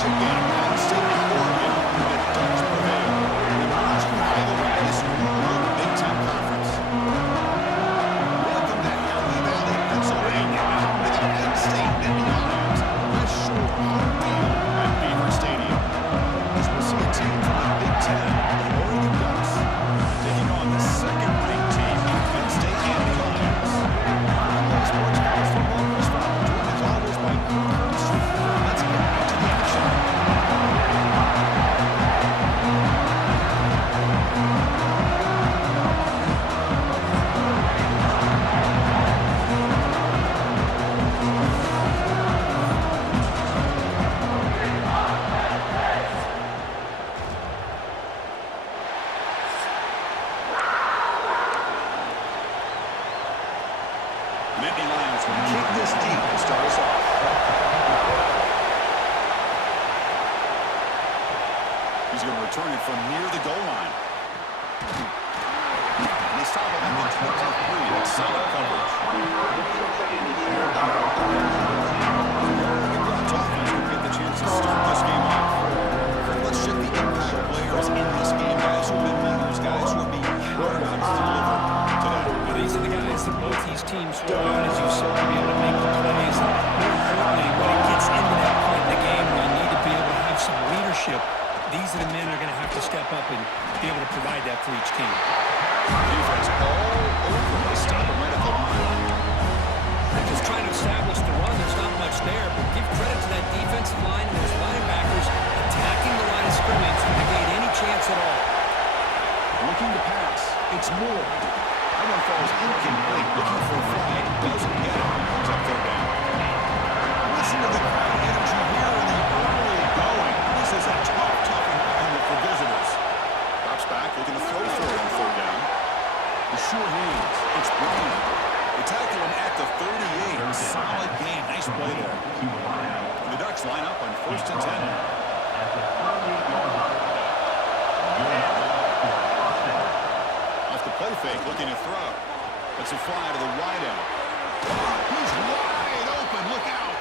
championship game. Penn State and Oregon. The Ducks prevail. The emerging rivalry in this world Big Ten Conference. Welcome to Happy Valley, Pennsylvania. With the Penn State Nittany Lions. West Shore on wheel at Beaver Stadium. As we'll see a team from the Big Ten, the Oregon Ducks, taking on the second-ranked team, Penn State Nittany Lions. Sports College Football Chris Farmer joined the Tigers by Let's get back to the action. Nittany Lions will kick this deep to start us off. He's going to return it from near the goal line. And they stop him at the 23. That's solid coverage. The Ducks offense will get the chance to start this game off. Let's check the impact players in this game. Guys who have been leaders, guys who are being counted on to deliver today. These are the guys that both these teams rely on, as you saw, to be able to make the plays. And more importantly, when it gets into that point in the game where you need to be able to have some leadership, these are the men that are going to have to step up and be able to provide that for each team. Defense all over. They stop him right at the line. They're just trying to establish the run. There's not much there, but give credit to that defensive line and those linebackers attacking the line of scrimmage to negate any chance at all. Looking to pass. It's Moore. That one falls incomplete. Looking for a flag. Doesn't get it. Comes up third down. Listen to the crowd energy here in the early going. This is a tough environment for visitors. Drops back, looking to throw for it on third down. The sure hands. It's Brown. They tackle him at the 38. Solid game. Nice play there. And the Ducks line up on 1st and 10. Off the play fake, looking to throw. That's a fly to the wideout. He's wide open. Look out.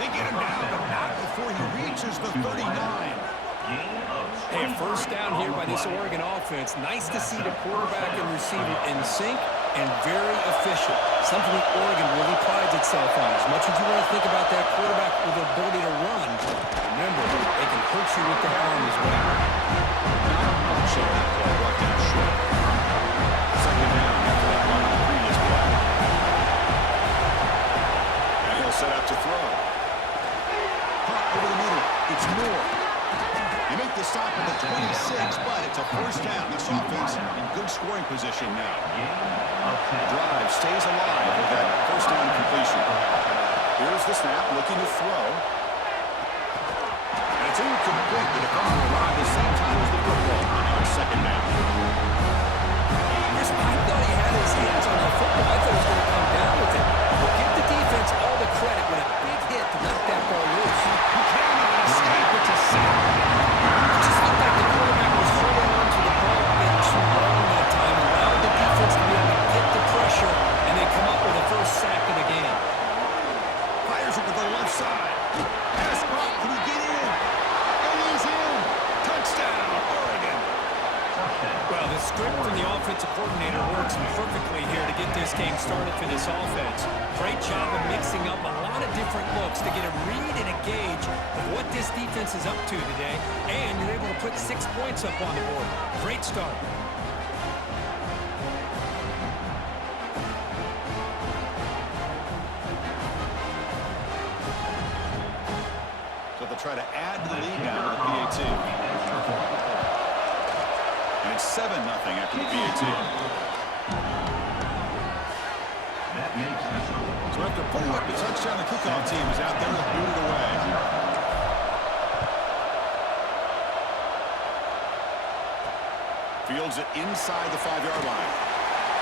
They get him down, but not before he reaches the 39. Hey, a first down here by this Oregon offense. Nice to see the quarterback and receiver in sync and very efficient. Something that Oregon really prides itself on. As much as you want to think about that quarterback with the ability to run, remember, they can hurt you with their arm as well. So that play brought down short. Second down after that run on the previous play. And he'll set up to throw. Hot over the middle. It's Moore. They make the stop at the 26, but it's a first down. This offense in good scoring position now. Drive stays alive with that first down completion. Here's the snap, looking to throw. And it's incomplete. The defender arrived at the same time as the football. Now it's second down. Chris, I thought he had his hands on the football. I thought he was going to come down with it. But give the defense all the credit with a big hit to knock that ball loose. He cannot escape. It's a sack. It just looked like the quarterback was holding on to the ball a bit too long that time, allowed the defense to be able to get the pressure, and they come up with the first sack of the game. Fires it to the left side. Pass caught. Can he get in? And he's in. Touchdown, Oregon. Well, the script from the offensive coordinator works perfectly here to get this game started for this offense. Great job of mixing up a lot of different looks to get a read and a gauge of what this defense is up to today, and you're able to put 6 points up on the board. Great start. So they'll try to add to the lead now to the PAT. And it's 7-0 after the PAT. So after putting up the touchdown, the kickoff team is out there to boot it away. Fields it inside the 5-yard line.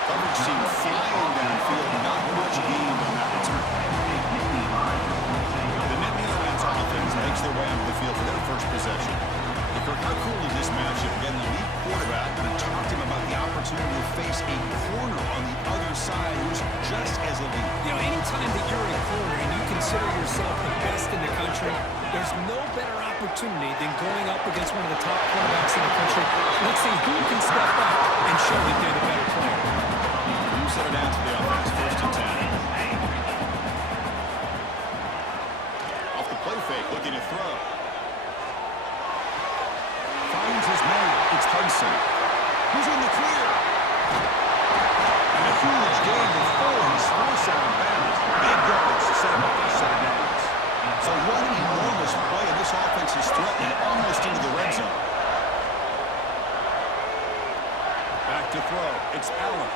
Coverage team flying downfield. Not much gained on that return. The Nittany Lions offense makes their way onto the field for their first possession. Kirk, how cool is this matchup? Again, the lead quarterback, and I talked to him about the opportunity to face a corner on the other side who's just as elite. You know, anytime that you're in a corner and you consider yourself the best in the country, there's no better opportunity than going up against one of the top quarterbacks in the country. Let's see who can step up and show that they're the better player. Who set it down to the offense? First and 10. Off the play fake, looking to throw. Finds his man. It's Hudson. Who's in the clear? And a huge gain before he's forced out of bounds. Big yards to set him up for 7 downs. So one enormous play, and this offense is threatening almost into the red zone. Back to throw. It's Allen.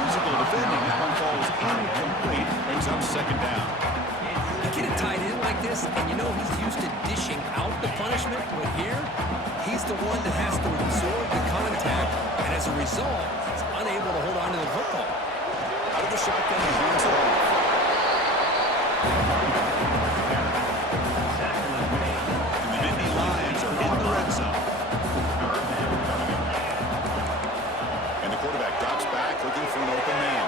Physical defending. That one falls incomplete. Brings up 2nd down. You get a tight end like this, and you know he's used to dishing out the punishment, but here, he's the one that has to absorb the contact, and as a result, he's unable to hold on to the football. Out of the shotgun, he hands it off. And the Nittany Lions are in the red zone. And the quarterback drops back, looking for an open man.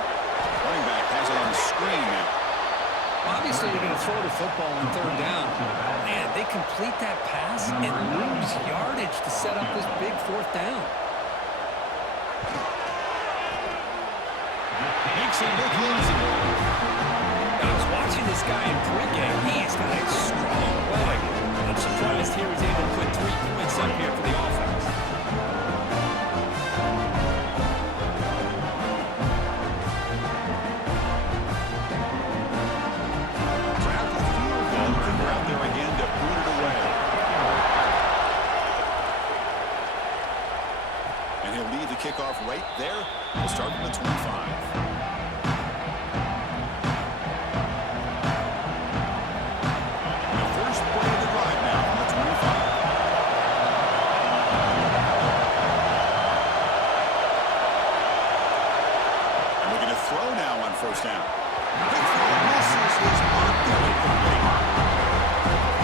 Running back has it on the screen now. Obviously, you're going to throw the football on 3rd down. Man, they complete that pass and lose yardage to set up this big 4th down. Makes it look easy. I was watching this guy in pregame. He's got a strong leg. I'm surprised here he's able to put 3 points up here for the offense. Kickoff right there. We'll start from the 25. The first play of the drive now from the 25. And we're going to throw now on 1st down. Big throw misses his mark.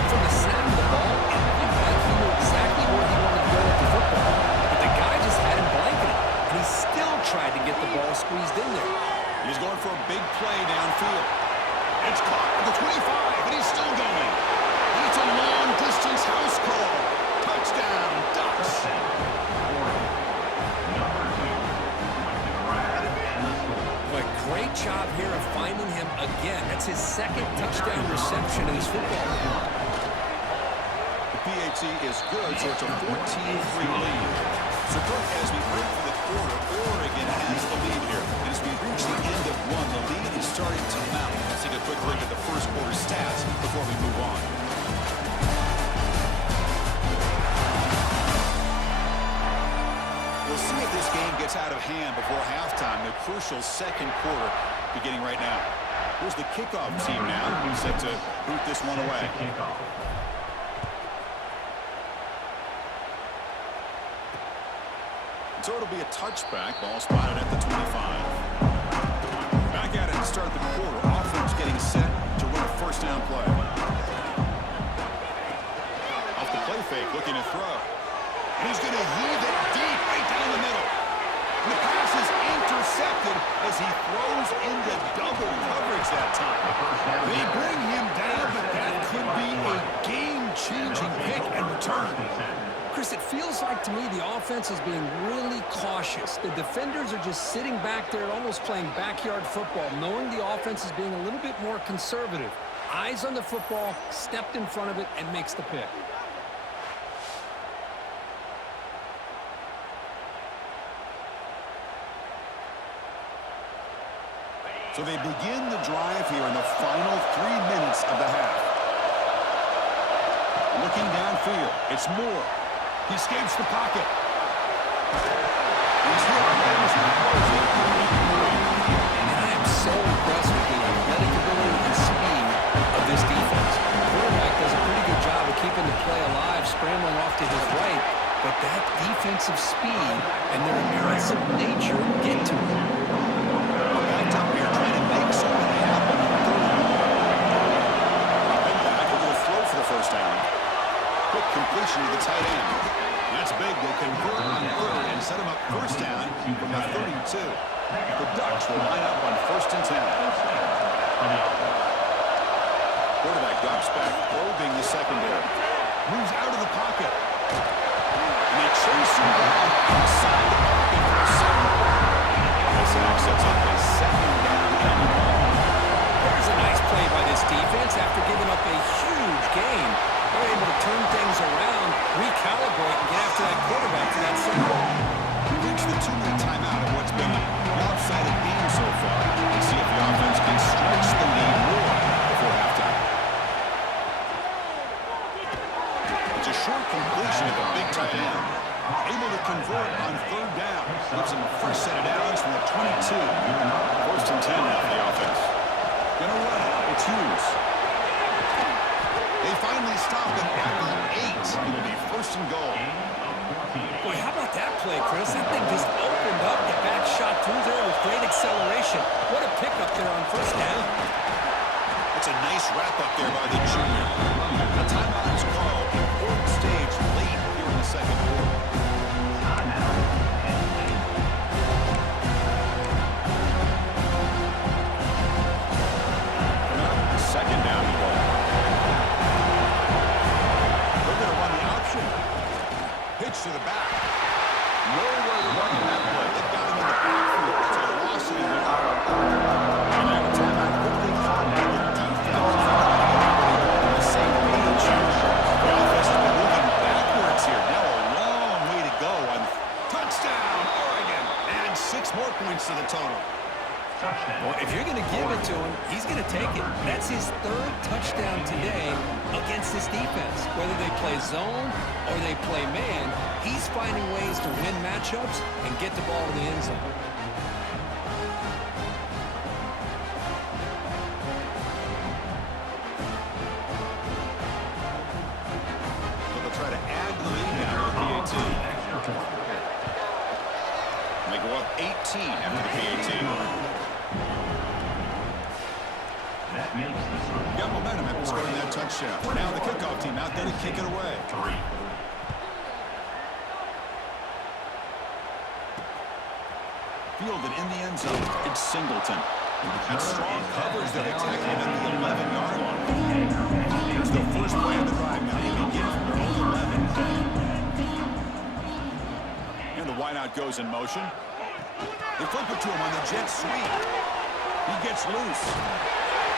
From the snap of the ball, it looked like he knew exactly where he wanted to go with the football. But the guy just had him blanketed. And he still tried to get the ball squeezed in there. He's going for a big play downfield. It's caught at the 25, and he's still going. And it's a long-distance house call. Touchdown, Ducks. But great job here of finding him again. That's his 2nd touchdown reception in his football game. The PAT is good, so it's a 14-3 lead. So, Brooke, as we break for the quarter, Oregon has the lead here. And as we reach the end of one, the lead is starting to mount. Let's take a quick look at the first quarter stats before we move on. We'll see if this game gets out of hand before halftime. The crucial 2nd quarter beginning right now. Here's the kickoff team now, set to boot this one away. So it'll be a touchback. Ball spotted at the 25. Back at it to start the quarter. Offense getting set to run a 1st down play. Off the play fake, looking to throw. And he's going to heave it deep right down the middle. And the pass is intercepted as he throws into double coverage that time. They bring him down, but that could be a game-changing pick and return. Chris, it feels like to me the offense is being really cautious. The defenders are just sitting back there almost playing backyard football, knowing the offense is being a little bit more conservative. Eyes on the football, stepped in front of it, and makes the pick. So they begin the drive here in the final 3 minutes of the half. Looking downfield, it's Moore. He escapes the pocket. He's hit as he throws it. And I am so impressed with the athletic ability and speed of this defense. The quarterback does a pretty good job of keeping the play alive, scrambling off to his right, but that defensive speed and their aggressive nature get to him. Backed up here trying to make something happen. Back a little throw for the 1st down. Quick completion to the tight end. That's big. They convert on 3rd and set him up 1st down from the 32. The Ducks will line up on 1st and 10. Quarterback drops back, probing the secondary. Moves out of the pocket. And they chase him down outside the pocket for a second. This sack sets up a second down and long. There's a nice play by this defense after giving up a huge gain. They're able to turn things around, recalibrate, and get after that quarterback to that center. We reach the 2-minute timeout of what's been a lopsided game so far. Let's see if the offense can stretch the lead more before halftime. It's a short completion at the big tight end. Able to convert on third down. Gives him a first set of downs from the 22. First and 10 now for the offense. Gonna run it. It's Hughes. They finally stop him at the 8. It'll be first and goal. Boy, how about that play, Chris? That thing just opened up. The back shot through there with great acceleration. What a pickup there on first down. It's a nice wrap-up there by the junior. A timeout is called. Important stage late here in the second quarter. Second down and goal. They're going to run the option. Pitch to the back. Nowhere to run in that play. They've got him in the backfield. It's a loss of the yard. And now a timeout quickly called by the defense. On the same page here. The offense has been moving backwards here. Now a long way to go on touchdown, Oregon. And 6 more points to the total. Well, if you're going to give it to him, he's going to take it. That's his 3rd touchdown today against this defense. Whether they play zone or they play man, he's finding ways to win matchups and get the ball to the end zone. So they'll try to add to the lead now with the PAT. And they go up 18 after the PAT. Got momentum after scoring that touchdown. Now the kickoff team out there to kick it away. Fielded in the end zone. It's Singleton. And strong coverage that attack him at the 11-yard line. Here's the first play of the drive. Now they begin from their own 11. And the wideout goes in motion. They flip it to him on the jet sweep. He gets loose.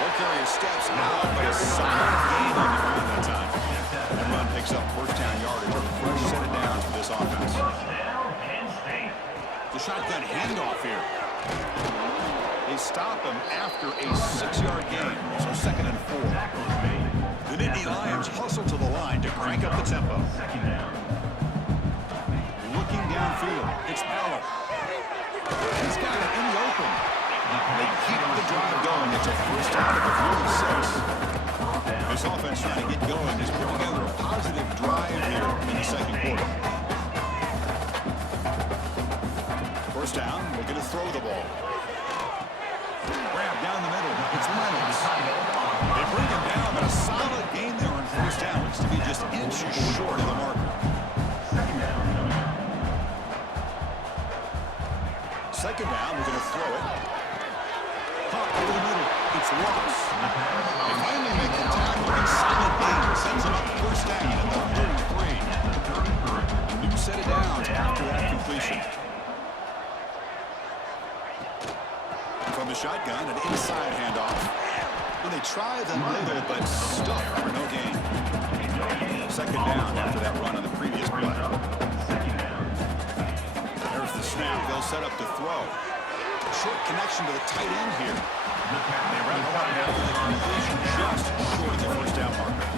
Ball carrier steps out, but a solid gain on the ground that time. That run picks up first down yardage, or first set of downs for this offense. The shotgun handoff here. They stop him after a 6-yard gain, so 2nd and 4. The Nittany Lions hustle to the line to crank up the tempo. Looking downfield, it's Aller. He's got it in the open. They keep the drive going. It's a first down at the 46. This offense trying to get going is putting together a positive drive here in the second quarter. First down, looking to throw the ball. Grab down the middle. It's Reynolds. They bring him down, but a solid gain there on first down. Looks to be just inches short of the marker. Second down, we're going to throw it. Pop over the middle. It's Ross. They finally make the tackle and solid gain. Sends him up first down at the 33. A new set of downs after that completion. From the shotgun, an inside handoff. And they try the middle, but stuck for no gain. Second down after that run on the previous play. There's the snap. They'll set up to throw. Short connection to the tight end here. They wrap him up now with a completion just short of the first down marker.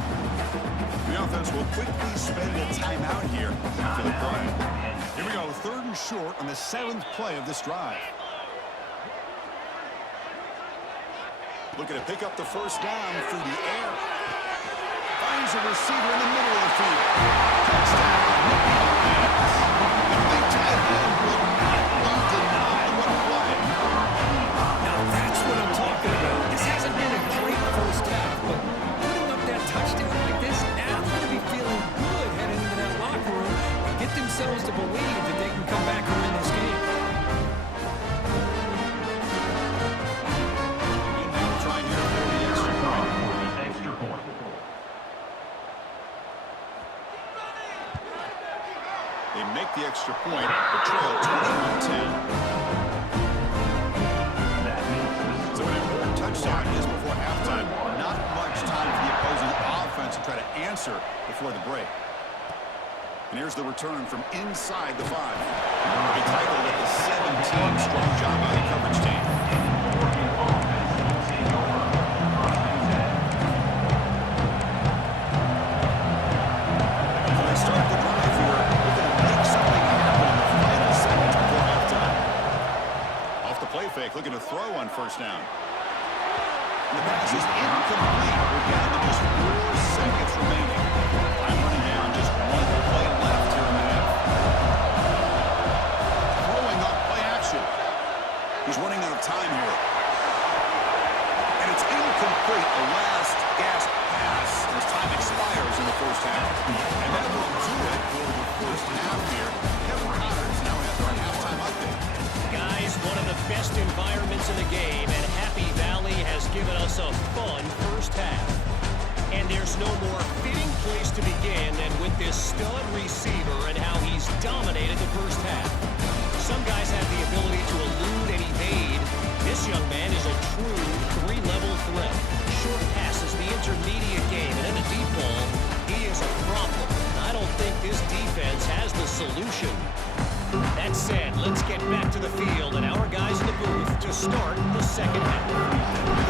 The offense will quickly spend a timeout here for the play. Here we go, 3rd and short on the 7th play of this drive. Looking to pick up the first down through the air. Finds a receiver in the middle of the field. Touchdown. The big tight end will not be denied. What a play. Now that's what I'm talking about. This hasn't been a great first half, but putting up that touchdown like this, now they're going to be feeling good heading into that locker room and get themselves to believe that they can come back and win this game. make the extra point, but trail 21-10. So an important touchdown is before halftime. Not much time for the opposing offense to try to answer before the break. And here's the return from inside the 5. They tackled at the 17. Strong job by the coverage team. So they start the drive here. They're going to make something happen in the final seconds before halftime. Off the play fake, looking to throw on first down. And the pass is incomplete. We're down to just 4 seconds remaining. I'm running down just one play left here in the half. Throwing up play action. He's running out of time here. And it's incomplete. A last gasp pass as time expires in the first half. And that will do it for the first half here. Kevin Connors now has our halftime update. Guys, one of the best environments in the game, and Happy Valley has given us a fun first half. And there's no more fitting place to begin than with this stud receiver and how he's dominated the first half. Some guys have the ability to elude and evade. This young man is a true 3-level threat. Short passes, the intermediate game, and in the deep ball, he is a problem. I don't think this defense has the solution. That said, let's get back to the field and our guys in the booth to start the second half.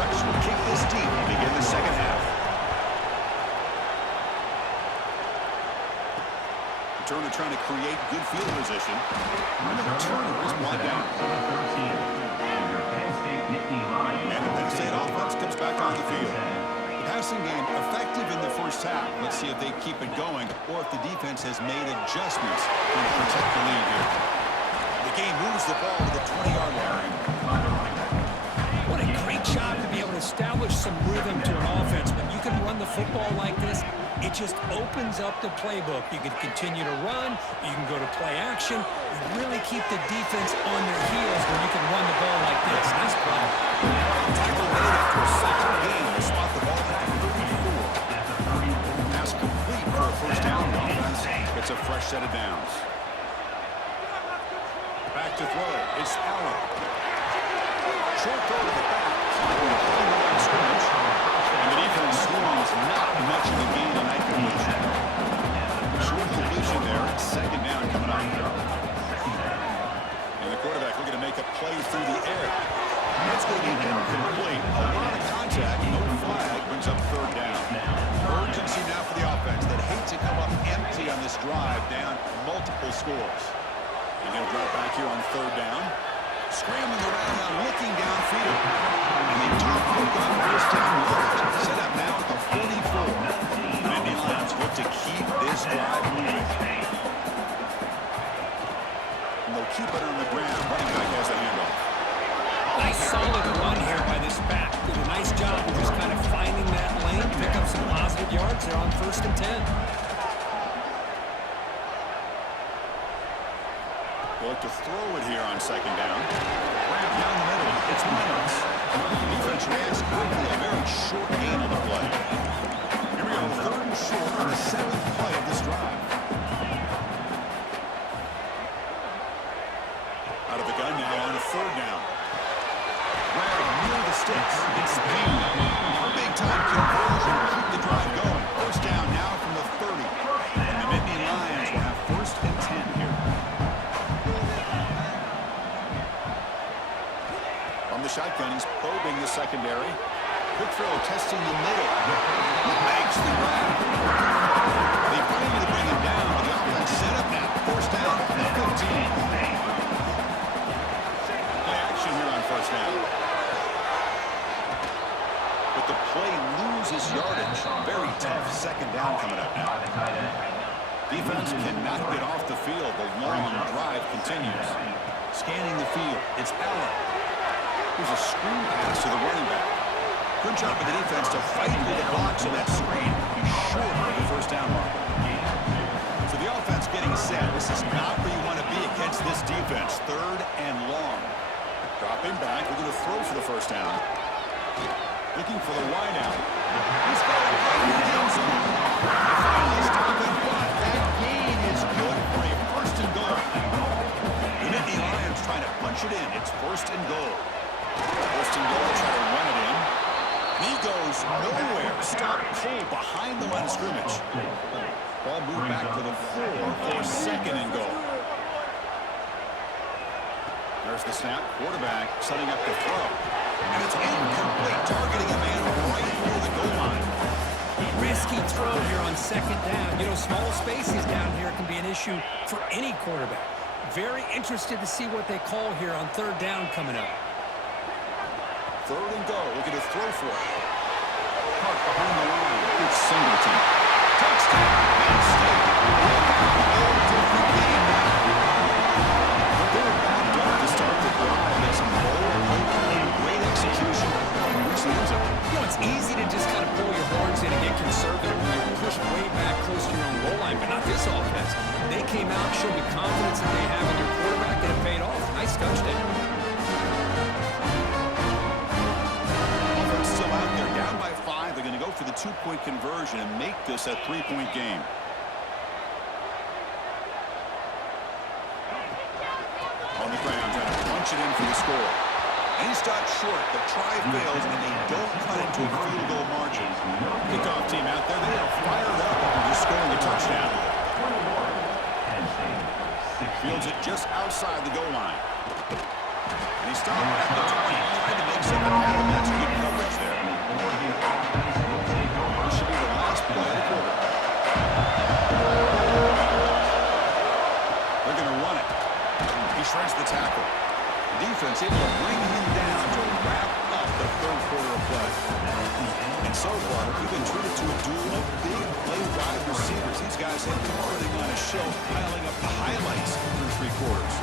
Ducks will kick this deep and begin the second half. Turner trying to create good field position. And the returner is brought down. And the Penn State offense comes back on the field. The passing game effective in the first half. Let's see if they keep it going or if the defense has made adjustments to protect the lead here. The game moves the ball to the 20-yard line. What a great job to be able to establish some rhythm to an offense. When you can run the football like this, it just opens up the playbook. You can continue to run. You can go to play action. You really keep the defense on their heels when you can run the ball like this. Nice play. Tackle made after a second game to spot the ball at the 34. Pass complete for a first down. The offense gets a fresh set of downs. Back to throw. It's Allen. Short throw to the back. Behind the line scrimmage. And the defense scores not much of a gain on that completion. Short completion there. Second down coming up. And the quarterback looking to make a play through the air. That's going to be incomplete. A lot of contact. No flag. Brings up third down. Urgency now for the offense that hate to come up empty on this drive, down multiple scores. And they'll drop back here on third down. Scrambling around now, looking downfield. And they do pick up first down yardage. Set up now at the 44. And the Lions look to keep this drive moving. And they'll keep it on the ground. Running back has the handoff. Nice solid run here by this back. Did a nice job of just kind of finding that lane, pick up some positive yards there on 1st and 10. They'll look to throw it here on second down. Grab down the middle. It's Reynolds. Defense reacts quickly. A very short gain on the play. Here we go. Third and short on the 7th play of this drive. Out of the gun now on a third down. Grab near the sticks. It's Penn. Big time conversion. Keep the drive going. First down now from the 30. And the Nittany Lions will have 1st and 10 here. From the shotgun, he's probing the secondary. Quick throw, testing the middle. He makes the grab. They finally bring him down, but the offense set up now. First down from the 15. Play action here on first down. But the play loses yardage. Very tough second down coming up now. Defense cannot get off the field. The long drive continues. Scanning the field. It's Allen. Here's a screen pass to the running back. Good job by the defense to fight through the blocks of that screen. He's short of the first down marker. So the offense getting set. This is not where you want to be against this defense. 3rd and long. Dropping back. We're going to throw for the first down. Looking for the wide out. He's got it right in the end zone. They finally stop him, but that gain is good for a 1st and goal. stop pulled behind the line of scrimmage. Ball moved back to the floor for second and goal. There's the snap. Quarterback setting up the throw. And it's incomplete, targeting a man right near the goal line. Risky throw here on second down. You know, small spaces down here can be an issue for any quarterback. Very interested to see what they call here on third down coming up. Third and go. Looking to throw for it. Park behind the line. It's Singleton. Touchdown. Penn State. Look out. Whole different game now. They're backed up to start the drive. It's some bold, great execution. Reach the end zone. You know, it's easy to just kind of pull your horns in and get conservative when you're pushed way back close to your own goal line, but not this offense. They came out, showed the confidence that they have in their quarterback, and it paid off. Nice touchdown. Offense still out there, down by 5. They're going to go for the 2-point conversion and make this a 3-point game. On the ground, trying to punch it in for the score. And he stopped short. The try fails, and they don't cut it to a field goal margin. Kickoff team out there. They are fired up after just scoring a touchdown. Fields it just outside the goal line. And he stopped at the 20, trying to make something happen. That's good coverage there. This should be the last play of the quarter. They're going to run it. He shreds the tackle. The defense able to bring him down to wrap up the third quarter of play. And so far, we've been treated to a duel of big play wide receivers. These guys have been putting on a show, piling up the highlights through 3 quarters.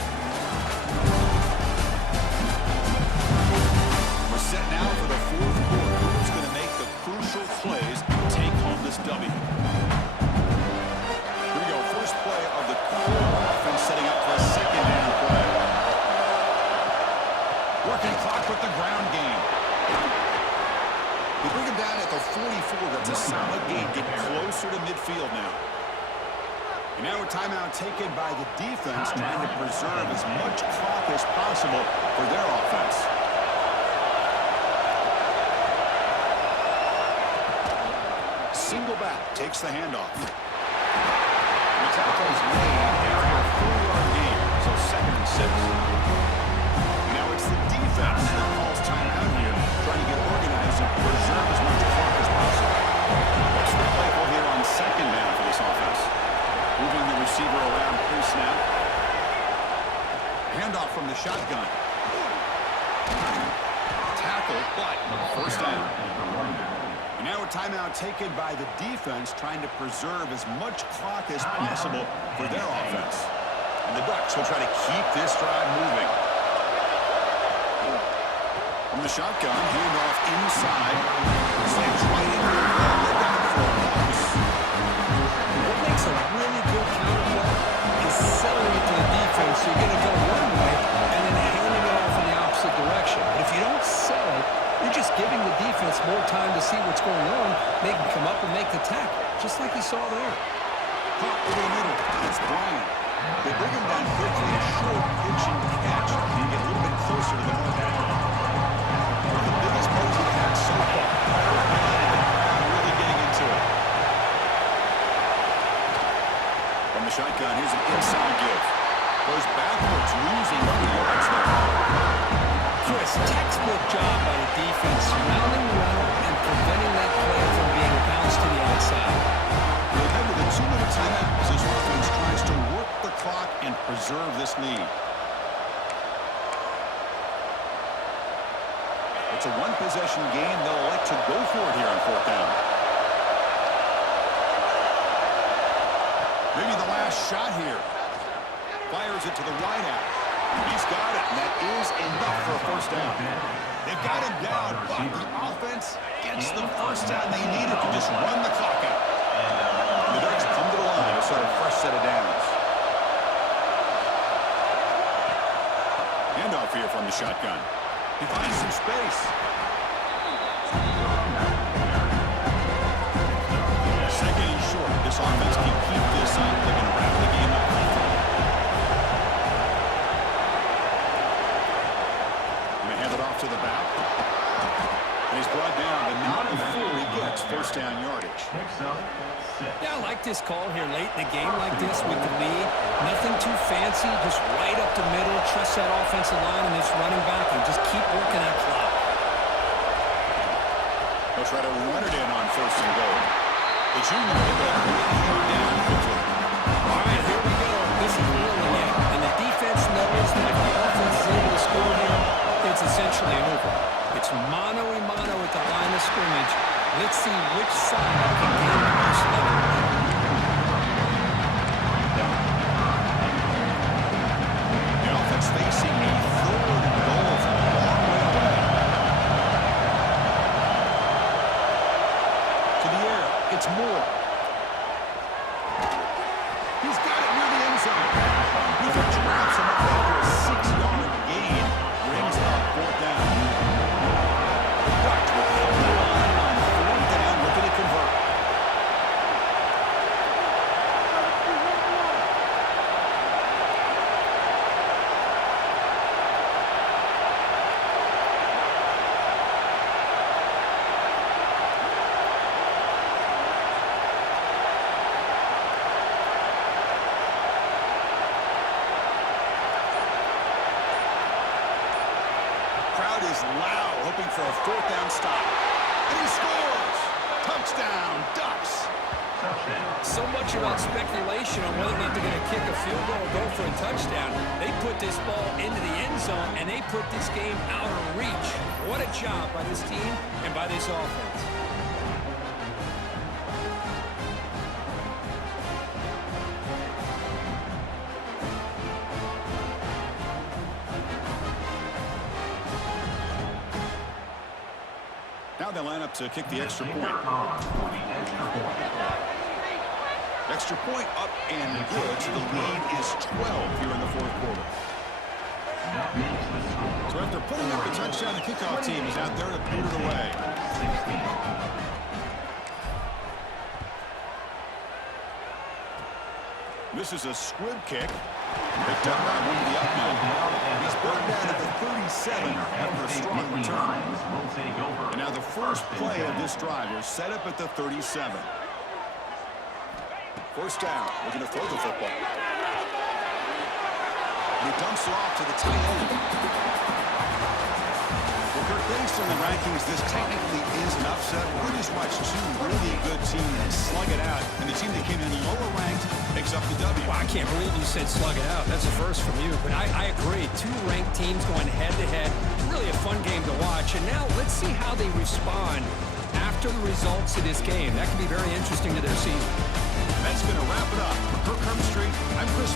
We're set now for the fourth quarter. Who's going to make the crucial plays to take home this W? Here we go. First play of the quarter. Offense setting up for a second down play. Working clock with the ground game. We bring him down at the 44. That's a solid gain. Get closer to midfield now. And now a timeout taken by the defense, trying to preserve as much clock as possible for their offense. Single back takes the handoff. The tackle is made after a 4-yard gain, so 2nd and 6. Now it's the defense that calls timeout here, trying to get organized and preserve as much clock as possible. What's the play call here on second down for this offense? Moving the receiver around pre-snap. Handoff from the shotgun. Tackle, but first down. And now a timeout taken by the defense, trying to preserve as much clock as possible for their offense. And the Ducks will try to keep this drive moving. From the shotgun, handoff inside. Slams right into the wall. Look out for a loss. What makes a really good counterplay is selling it to the defense. So you're going to go one way and then handing it off in the opposite direction. But if you don't sell it, you're just giving the defense more time to see what's going on. They can come up and make the tackle, just like you saw there. Pop over the middle. It's Bryant. They bring him down quickly. A short pitch and catch. You get a little bit closer to the mark. The biggest plays we've had so far. Really getting into it. From the shotgun, here's an inside give. Goes backwards, losing 3 yards there. Chris, textbook job by the defense, surrounding the runner and preventing that play from being bounced to the outside. We'll head to the 2-minute timeout as this offense tries to work the clock and preserve this lead. It's a one-possession game. They'll elect to go for it here on 4th down. Maybe the last shot here. Fires it to the right out. He's got it, and that is enough for a first down. They've got him down, but the offense gets the first down they needed to just run the clock out. The Ducks come to the line to start a fresh set of downs. Handoff here from the shotgun. He finds some space. Second and short. This offense can keep this up. They're going to wrap the game up. Going to hand it off to the back. And he's brought down, but not before he gets That's first down yardage. Yeah, I like this call here late in a game like this with the lead. Nothing too fancy, just right up the middle. Trust that offensive line and this running back and just keep working that clock. They'll try to run it in on first and goal. The junior pick up down quickly. All right, here we go. This is real again. And the defense knows that if the offense is able to score here, it's essentially over. It's mano-a-mano at the line of scrimmage. Let's see which side can gain the most leverage. The offense facing a third and goal from a long way away. To the air, it's Moore. He's got it near the end zone. Luther drops him up over a 6-yard gain. Brings up fourth down. Ducked will come to the line on fourth down, looking to convert. Crowd is loud, hoping for a fourth down stop. And he scores! Touchdown, Ducks! So much about speculation on whether or not they're going to kick a field goal or go for a touchdown. They put this ball into the end zone, and they put this game out of reach. What a job by this team and by this offense. Now they line up to kick the extra point. Extra point up and good, so the lead is 12 here in the fourth quarter. So after putting up the touchdown, the kickoff team is out there to put it away. This is a squib kick. Picked up by one of the upmen. He's brought down at the 37 after a strong return. And now the first play of this drive is set up at the 37. First down, looking to throw the football. And he dumps it off to the tight end. Well, Kurt, based on the rankings, this technically is an upset. We just watched two really good teams slug it out, and the team that came in lower ranked picks up the W. Well, I can't believe you said slug it out. That's a first from you. But I agree. Two ranked teams going head-to-head. Really a fun game to watch. And now let's see how they respond after the results of this game. That could be very interesting to their season. That's going to wrap it up. For Kirk Herbstreit, I'm Chris